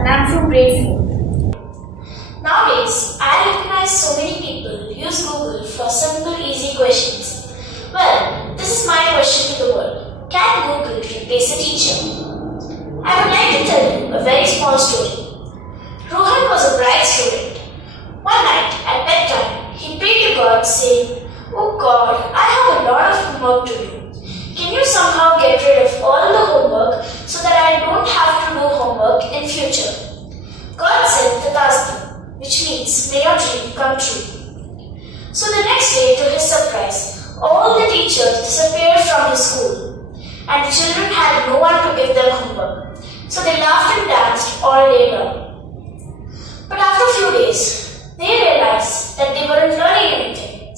and I'm so grateful. Nowadays, I recognize so many people use Google for simple, easy questions. Well, this is my question to the world. Can Google replace a teacher? I would like to tell you a very small story. Rohan was a bright student. One night at bedtime, he prayed to God saying, "Oh God, I have a lot of homework to do. Can you somehow get rid of all the homework so that I don't have to do homework in future?" God said Tathastu, which means may your dream come true. So the next day, to his surprise, all the teachers disappeared from his school and the children had no one to give them homework. So they laughed and danced all day long. But after a few days, they realized that they weren't learning anything.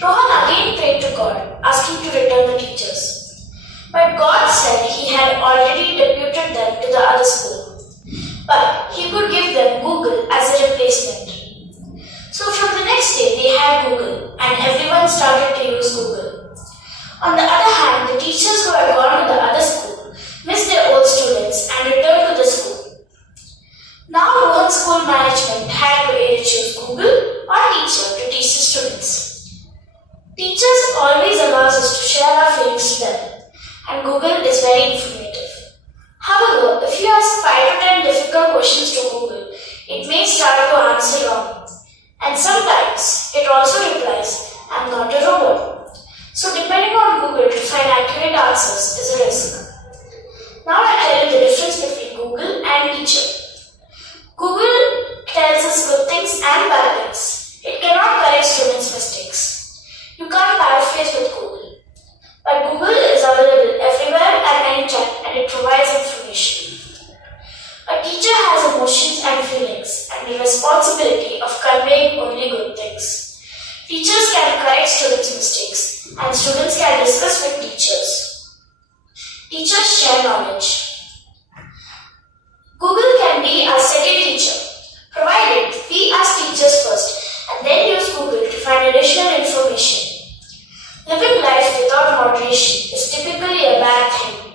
Rohan again prayed to God, asking to return the teachers. But God said he had already deputed them to the other school. But he could give them Google as a replacement. So from the next day, they had Google and everyone started to use Google. On the other hand, the teachers who had gone to the other school missed their old students and returned to the school. Now Rohan's school management had to either choose Google or teacher to teach the students. Teachers always allow us to share our feelings to them, and Google is very informative. However, if you ask 5 to 10 difficult questions to Google, it may start to answer wrong. And sometimes it also replies, "I'm not a robot." So depending on Google to find accurate answers is a risk. Now I tell you the difference between Google and teacher. Google tells us good things and bad things. It cannot correct students' mistakes. You can't paraphrase with Google. But Google is available everywhere at any time and it provides information. A teacher has emotions and feelings and the responsibility of conveying only good things. Teachers can correct students' mistakes and students can discuss with teachers. Teachers share knowledge. Google can be our second teacher, provided we ask teachers first and then use Google to find additional information. Living life without moderation is typically a bad thing.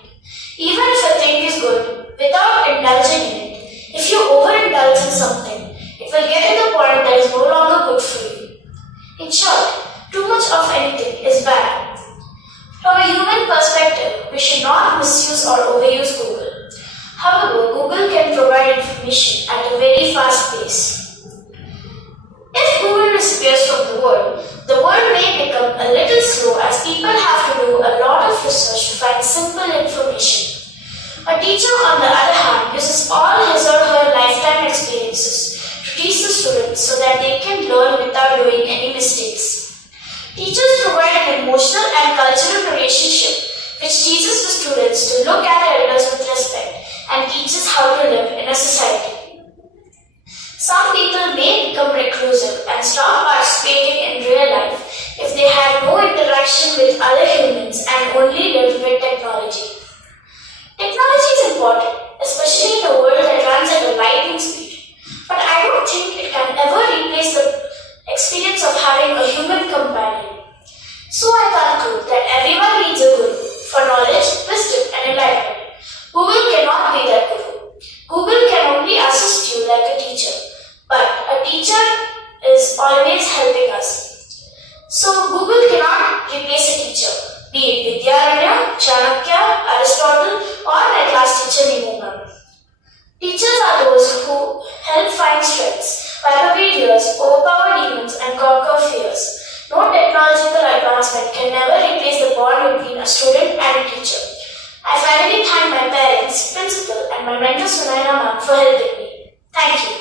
Even if a thing is good, without indulging in it, if you overindulge in something, it will get to the point that is no longer good for you. In short, too much of anything is bad. From a human perspective, we should not misuse or overuse Google. However, Google can provide information at a very fast pace. If Google disappears from the world may become a little slow as people have to do a lot of research to find simple information. A teacher, on the other hand, uses all his or her lifetime experiences to teach the students so that they can learn without doing any mistakes. Teachers provide an emotional and cultural relationship which teaches the students to look at elders with respect and teaches how to live in a society. Some people may become reclusive and stop participating in real life if they have no interaction with other humans and only live with technology. Technology is important, especially in a world that runs at a lightning speed, but I don't think it can ever replace the experience of having a human companion. So I conclude that everyone needs a guru for knowledge, wisdom and enlightenment. Google cannot be that guru. Google can only assist you like a teacher, but a teacher is always helping us. So Google cannot replace a teacher, be it Vidyaranya, Chanakya, Aristotle or my class teacher Nimona. Teachers are those who help find strengths, wipe away tears, overpower demons and conquer fears. No technological advancement can never replace the bond between a student and a teacher. I finally thank my parents, principal and my mentor Sunaina ma'am for helping me. Thank you.